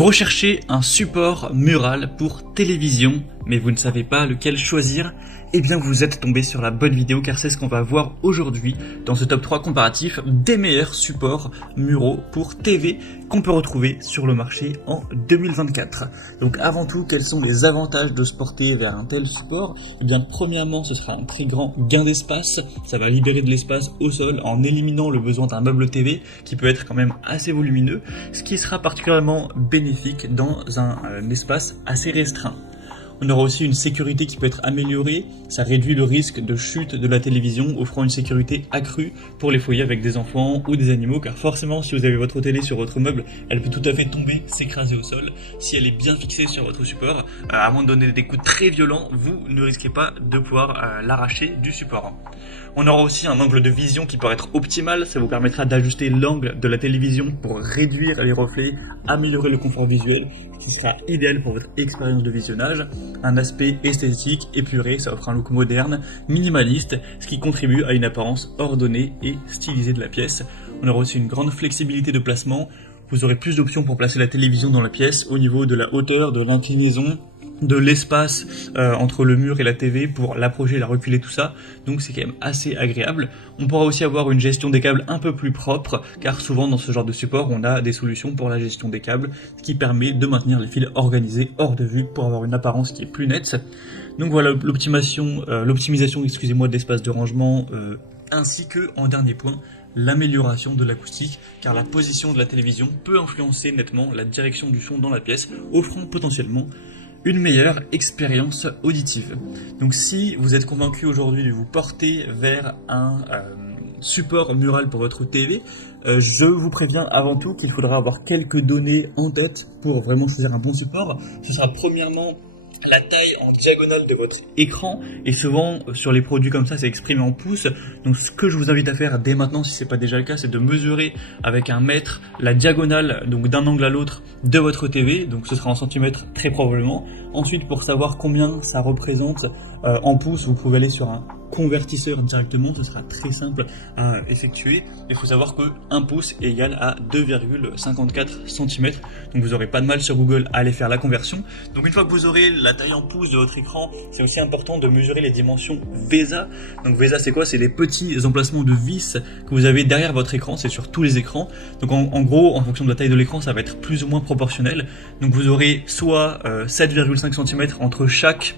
Vous recherchez un support mural pour télévision, mais vous ne savez pas lequel choisir? Eh bien vous êtes tombé sur la bonne vidéo car c'est ce qu'on va voir aujourd'hui dans ce top 3 comparatif des meilleurs supports muraux pour TV qu'on peut retrouver sur le marché en 2024. Donc avant tout, quels sont les avantages de se porter vers un tel support? Eh bien premièrement, ce sera un très grand gain d'espace, ça va libérer de l'espace au sol en éliminant le besoin d'un meuble TV qui peut être quand même assez volumineux, ce qui sera particulièrement bénéfique dans un espace assez restreint. On aura aussi une sécurité qui peut être améliorée, ça réduit le risque de chute de la télévision, offrant une sécurité accrue pour les foyers avec des enfants ou des animaux, car forcément si vous avez votre télé sur votre meuble, elle peut tout à fait tomber, s'écraser au sol. Si elle est bien fixée sur votre support, à moins de donner des coups très violents, vous ne risquez pas de pouvoir l'arracher du support. On aura aussi un angle de vision qui pourra être optimal, ça vous permettra d'ajuster l'angle de la télévision pour réduire les reflets, améliorer le confort visuel, ce qui sera idéal pour votre expérience de visionnage. Un aspect esthétique épuré, ça offre un look moderne, minimaliste, ce qui contribue à une apparence ordonnée et stylisée de la pièce. On aura aussi une grande flexibilité de placement, vous aurez plus d'options pour placer la télévision dans la pièce au niveau de la hauteur, de l'inclinaison, de l'espace entre le mur et la TV pour l'approcher, la reculer, tout ça, donc c'est quand même assez agréable. On pourra aussi avoir une gestion des câbles un peu plus propre, car souvent dans ce genre de support on a des solutions pour la gestion des câbles, ce qui permet de maintenir les fils organisés hors de vue pour avoir une apparence qui est plus nette. Donc voilà l'optimisation d'espace de rangement, ainsi que, en dernier point, l'amélioration de l'acoustique, car la position de la télévision peut influencer nettement la direction du son dans la pièce, offrant potentiellement une meilleure expérience auditive. Donc si vous êtes convaincu aujourd'hui de vous porter vers un support mural pour votre TV, je vous préviens avant tout qu'il faudra avoir quelques données en tête pour vraiment choisir un bon support. Ce sera premièrement la taille en diagonale de votre écran, et souvent sur les produits comme ça c'est exprimé en pouces. Donc ce que je vous invite à faire dès maintenant, si c'est pas déjà le cas, c'est de mesurer avec un mètre la diagonale, donc d'un angle à l'autre de votre TV, donc ce sera en centimètres très probablement. Ensuite, pour savoir combien ça représente en pouces, vous pouvez aller sur un convertisseur directement, ce sera très simple à effectuer. Il faut savoir que 1 pouce est égal à 2,54 cm, donc vous n'aurez pas de mal sur Google à aller faire la conversion. Donc une fois que vous aurez la taille en pouces de votre écran, c'est aussi important de mesurer les dimensions VESA. Donc VESA c'est quoi? C'est les petits emplacements de vis que vous avez derrière votre écran, c'est sur tous les écrans. Donc en gros, en fonction de la taille de l'écran, ça va être plus ou moins proportionnel. Donc vous aurez soit 7,5 cm entre chaque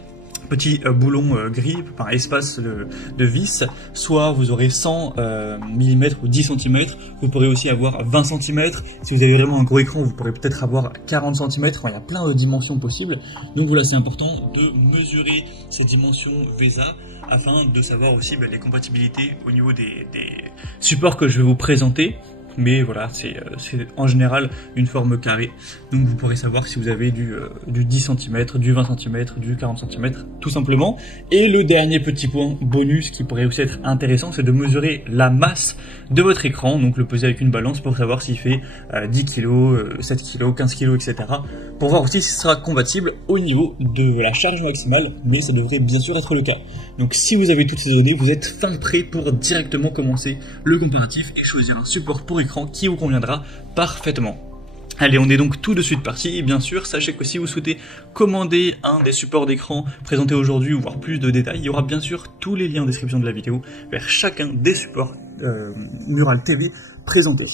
petit boulon gris, enfin espace de vis, soit vous aurez 100 mm ou 10 cm, vous pourrez aussi avoir 20 cm, si vous avez vraiment un gros écran vous pourrez peut-être avoir 40 cm, enfin, il y a plein de dimensions possibles, donc voilà, c'est important de mesurer ces dimensions VESA afin de savoir aussi les compatibilités au niveau des supports que je vais vous présenter. Mais voilà, c'est en général une forme carrée, donc vous pourrez savoir si vous avez du 10 cm, du 20 cm, du 40 cm, tout simplement. Et le dernier petit point bonus qui pourrait aussi être intéressant, c'est de mesurer la masse de votre écran, donc le peser avec une balance pour savoir s'il fait 10 kg, 7 kg, 15 kg, etc. Pour voir aussi si ce sera compatible au niveau de la charge maximale, mais ça devrait bien sûr être le cas. Donc si vous avez toutes ces données, vous êtes fin prêt pour directement commencer le comparatif et choisir un support pour écran qui vous conviendra parfaitement. Allez, on est donc tout de suite parti, et bien sûr, sachez que si vous souhaitez commander un des supports d'écran présentés aujourd'hui ou voir plus de détails, il y aura bien sûr tous les liens en description de la vidéo vers chacun des supports Mural TV présentés.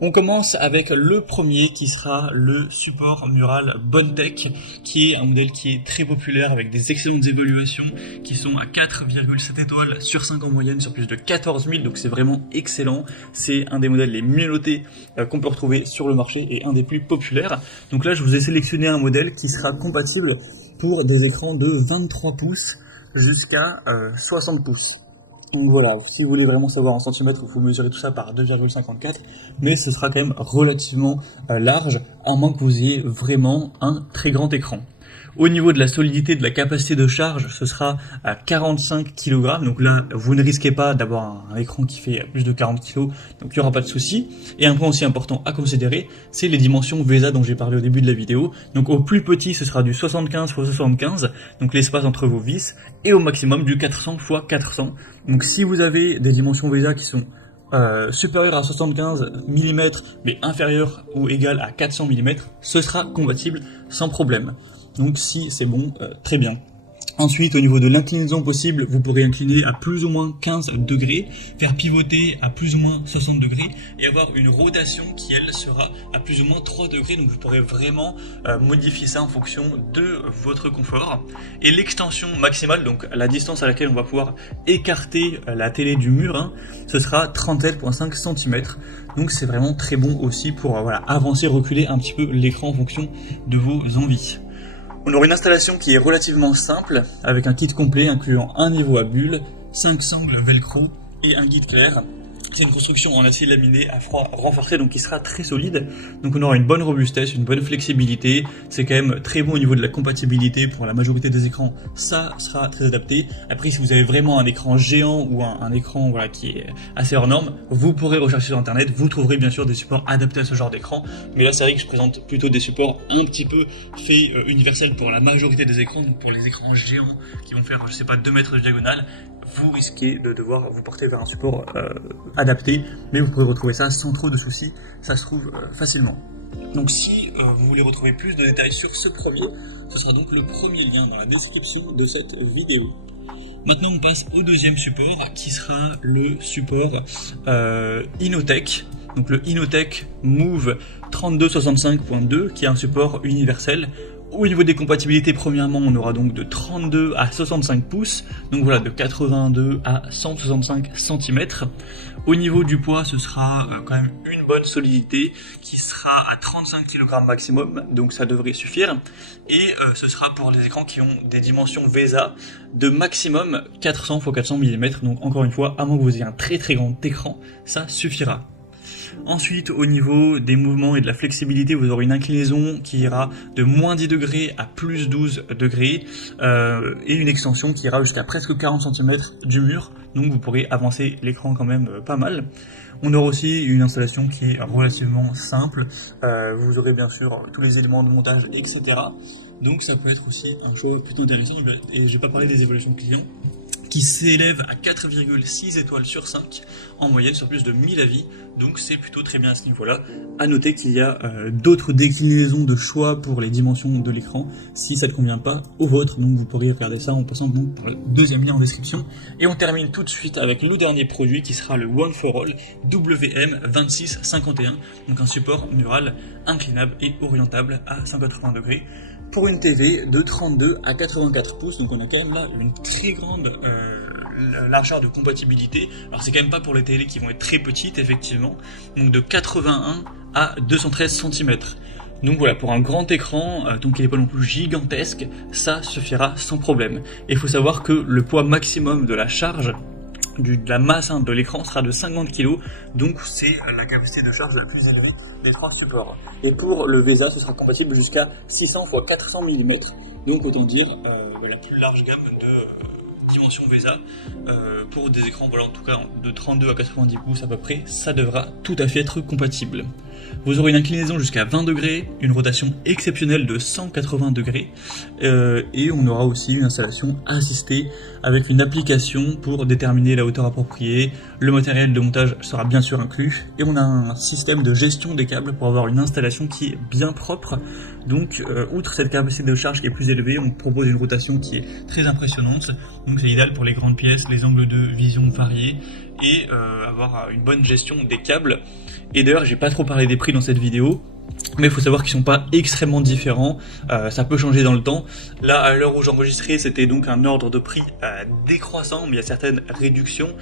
On commence avec le premier qui sera le support mural Bondtech, qui est un modèle qui est très populaire avec des excellentes évaluations qui sont à 4,7 étoiles sur 5 en moyenne sur plus de 14 000, donc c'est vraiment excellent. C'est un des modèles les mieux notés qu'on peut retrouver sur le marché et un des plus populaires. Donc là je vous ai sélectionné un modèle qui sera compatible pour des écrans de 23 pouces jusqu'à 60 pouces. Donc voilà, si vous voulez vraiment savoir en centimètres, il faut mesurer tout ça par 2,54, mais ce sera quand même relativement large, à moins que vous ayez vraiment un très grand écran. Au niveau de la solidité, de la capacité de charge, ce sera à 45 kg, donc là vous ne risquez pas d'avoir un écran qui fait plus de 40 kg, donc il n'y aura pas de souci. Et un point aussi important à considérer, c'est les dimensions VESA dont j'ai parlé au début de la vidéo. Donc au plus petit ce sera du 75 x 75, donc l'espace entre vos vis, et au maximum du 400 x 400. Donc si vous avez des dimensions VESA qui sont supérieur à 75 mm mais inférieur ou égal à 400 mm, ce sera compatible sans problème. Donc si c'est bon, très bien. Ensuite, au niveau de l'inclinaison possible, vous pourrez incliner à plus ou moins 15 degrés, faire pivoter à plus ou moins 60 degrés et avoir une rotation qui, elle, sera à plus ou moins 3 degrés. Donc vous pourrez vraiment modifier ça en fonction de votre confort. Et l'extension maximale, donc la distance à laquelle on va pouvoir écarter la télé du mur, hein, ce sera 37,5 cm. Donc c'est vraiment très bon aussi pour avancer, reculer un petit peu l'écran en fonction de vos envies. On aura une installation qui est relativement simple, avec un kit complet incluant un niveau à bulles, 5 sangles velcro et un guide clair. C'est une construction en acier laminé à froid renforcé, donc qui sera très solide. Donc on aura une bonne robustesse, une bonne flexibilité. C'est quand même très bon au niveau de la compatibilité pour la majorité des écrans. Ça sera très adapté. Après, si vous avez vraiment un écran géant ou un écran qui est assez hors norme, vous pourrez rechercher sur internet. Vous trouverez bien sûr des supports adaptés à ce genre d'écran. Mais là, c'est vrai que je présente plutôt des supports un petit peu faits universels pour la majorité des écrans. Donc pour les écrans géants qui vont faire, je sais pas, 2 mètres de diagonale, vous risquez de devoir vous porter vers un support adapté, mais vous pourrez retrouver ça sans trop de soucis, ça se trouve facilement. Donc si vous voulez retrouver plus de détails sur ce premier, ce sera donc le premier lien dans la description de cette vidéo. Maintenant on passe au deuxième support qui sera le support Inotech. Donc le Inotech Move 3265.2 qui est un support universel. Au niveau des compatibilités, premièrement, on aura donc de 32 à 65 pouces, donc voilà, de 82 à 165 cm. Au niveau du poids, ce sera quand même une bonne solidité qui sera à 35 kg maximum, donc ça devrait suffire. Et ce sera pour les écrans qui ont des dimensions VESA de maximum 400 x 400 mm, donc encore une fois, à moins que vous ayez un très très grand écran, ça suffira. Ensuite, au niveau des mouvements et de la flexibilité, vous aurez une inclinaison qui ira de moins 10 degrés à plus 12 degrés et une extension qui ira jusqu'à presque 40 cm du mur, donc vous pourrez avancer l'écran quand même pas mal. On aura aussi une installation qui est relativement simple, vous aurez bien sûr tous les éléments de montage, etc. Donc ça peut être aussi un choix plutôt intéressant, et je vais pas parler des évaluations clients, qui s'élève à 4,6 étoiles sur 5 en moyenne sur plus de 1000 avis, donc c'est plutôt très bien à ce niveau-là. À noter qu'il y a d'autres déclinaisons de choix pour les dimensions de l'écran si ça ne convient pas au vôtre, donc vous pourriez regarder ça en passant donc par le deuxième lien en description. Et on termine tout de suite avec le dernier produit qui sera le One for All WM2651, donc un support mural inclinable et orientable à 180 degrés. Pour une TV de 32 à 84 pouces, donc on a quand même là une très grande largeur de compatibilité. Alors c'est quand même pas pour les télés qui vont être très petites effectivement, donc de 81 à 213 cm. Donc voilà, pour un grand écran, donc il n'est pas non plus gigantesque, ça suffira sans problème. Et il faut savoir que le poids maximum de la charge de la masse de l'écran sera de 50 kg, donc c'est la capacité de charge la plus élevée des trois supports. Et pour le VESA, ce sera compatible jusqu'à 600 x 400 mm, donc autant dire la plus large gamme de dimension VESA pour des écrans, voilà, en tout cas de 32 à 90 pouces à peu près, ça devra tout à fait être compatible. Vous aurez une inclinaison jusqu'à 20 degrés, une rotation exceptionnelle de 180 degrés, et on aura aussi une installation assistée avec une application pour déterminer la hauteur appropriée. Le matériel de montage sera bien sûr inclus, et on a un système de gestion des câbles pour avoir une installation qui est bien propre. Donc outre cette capacité de charge qui est plus élevée, on propose une rotation qui est très impressionnante, donc c'est idéal pour les grandes pièces, les angles de vision variés, et avoir une bonne gestion des câbles. Et d'ailleurs, j'ai pas trop parlé des prix dans cette vidéo, mais il faut savoir qu'ils sont pas extrêmement différents, ça peut changer dans le temps. Là, à l'heure où j'enregistrais, c'était donc un ordre de prix décroissant, mais il y a certaines réductions.